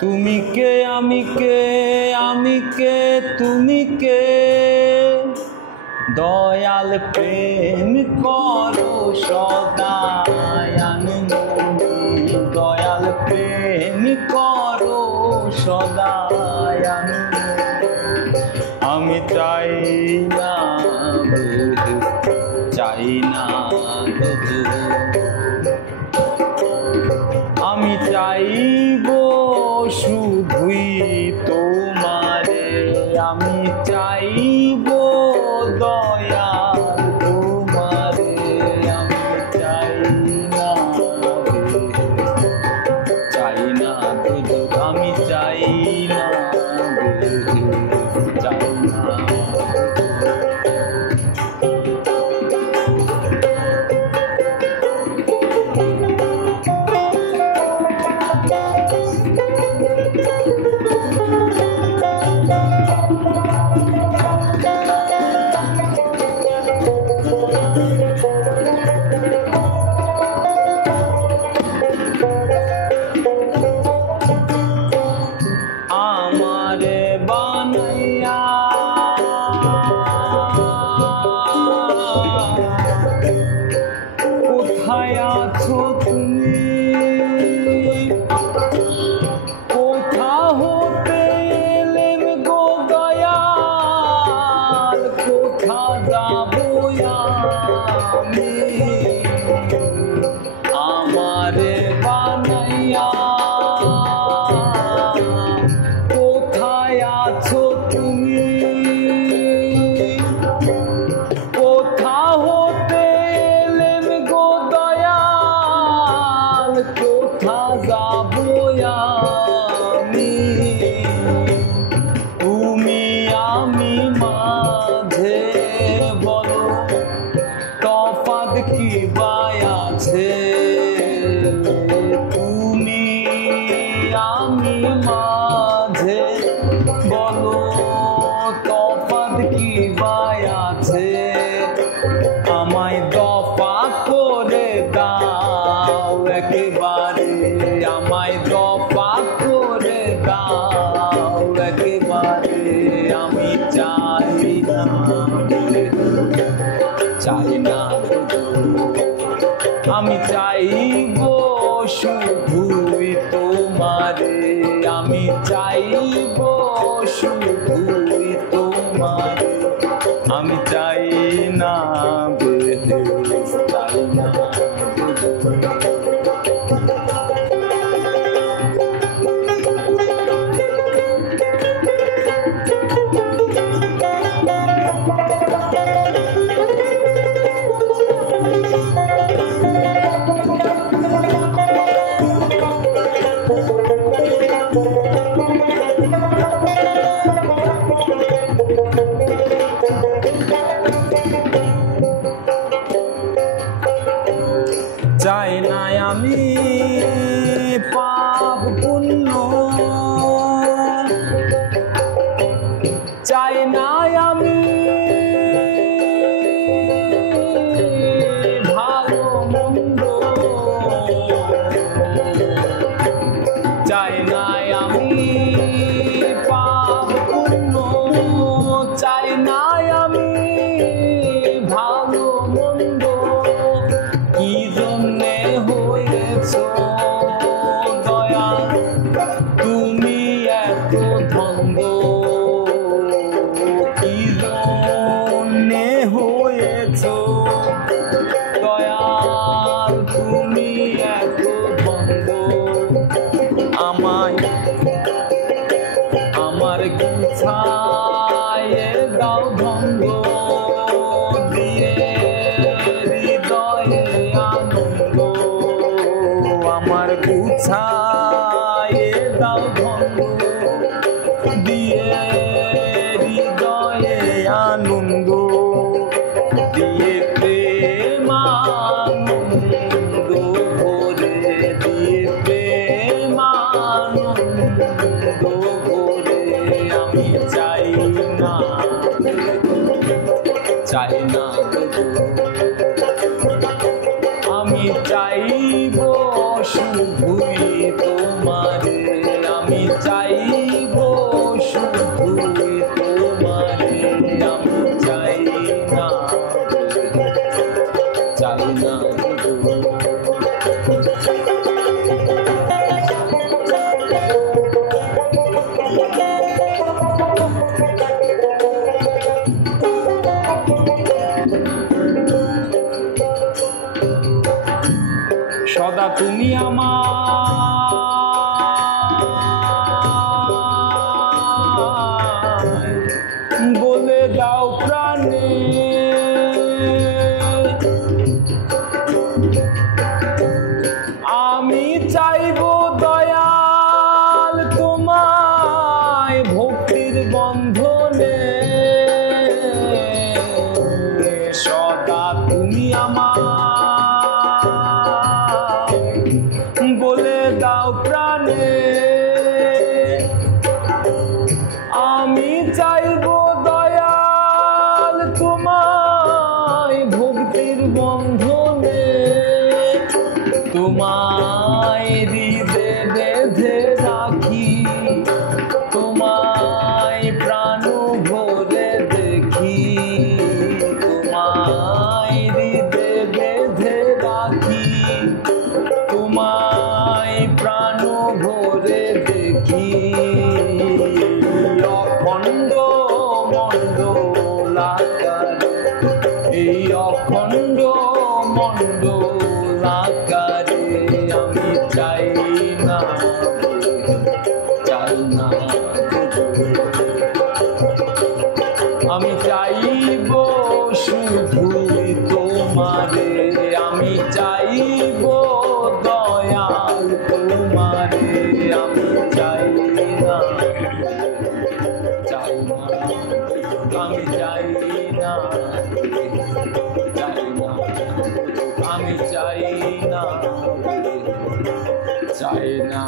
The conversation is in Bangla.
তুমি কে আমি কে আমি কে তুমি কে দয়াল প্রেম করো সদাই আনন্দে দয়াল প্রেম করো সদাই আনন্দে আমি চাই না আমি চাইব শুধুই তোমারে আমি চাইব দয়া তোমারে আমি চাই না আমি চাই না আমারে বানাইয়া কোথায় আছো তুমি কোথা হতে এলেন গো দয়াল কোথা যাবো আমি আমারে বানাইয়া আছো তুমি কোথা হতে এলেন গো দয়াল কোথা যাবো আমি তুমি আমি মাঝে বলো তফাৎ কি বাই আছে তুমি আমি মাঝে বলো তফাৎ কি বাই আছে আমায় দফা করে দাও একেবারে আমায় দফা করে দাও একেবারে আমি চাই না আমি চাইব শুধুই তোমারে আমি চাইব শুধুই তোমারে আমি চাই না চাই না চাই না আমি পাপ পুণ্য চাই না আমি ভালো মন্দ চাই না আমি পাপ পুণ্য চাই না আমি ভালো মন্দ কি জন্যে হয়েছ দয়া তুমি এত ধন্দ কি জন্যে হয়েছ দয়াল তুমি এত ধন্দ আমায় আমার গুছায় দাও ধন্দ দিয়ে হৃদয়ে আনন্দ আমার গুছায় দাও ধন্দ দিয়ে হৃদয়ে আনন্দ দিয়ে প্রেমানন্দ ভরে দিয়ে প্রেমানন্দ ভরে আমি চাই না আমি চাইব শুধুই তোমারে সদা তুমি আমায় বলে দাও প্রাণে আমি চাইবো দয়াল তোমায় ভক্তির বন্ধনে সদা তুমি আমায় বলে দাও প্রাণে আমি চাইবো দয়াল তোমায় ভক্তির বন্ধনে তোমায় হৃদয়ে বেঁধে রাখি তোমায় প্রাণ ভরে দেখি তোমায় হৃদয়ে বেঁধে রাখি তোমায় প্রাণ ভরে দেখি অখণ্ড মণ্ডলাকার এই অখণ্ড মণ্ডলাকারে আমি চাই না আমি চাইব শুধুই তোমারে আমি চাইব দয়াল তোমারে আমি চাই না আমি চাই না আমি চাই না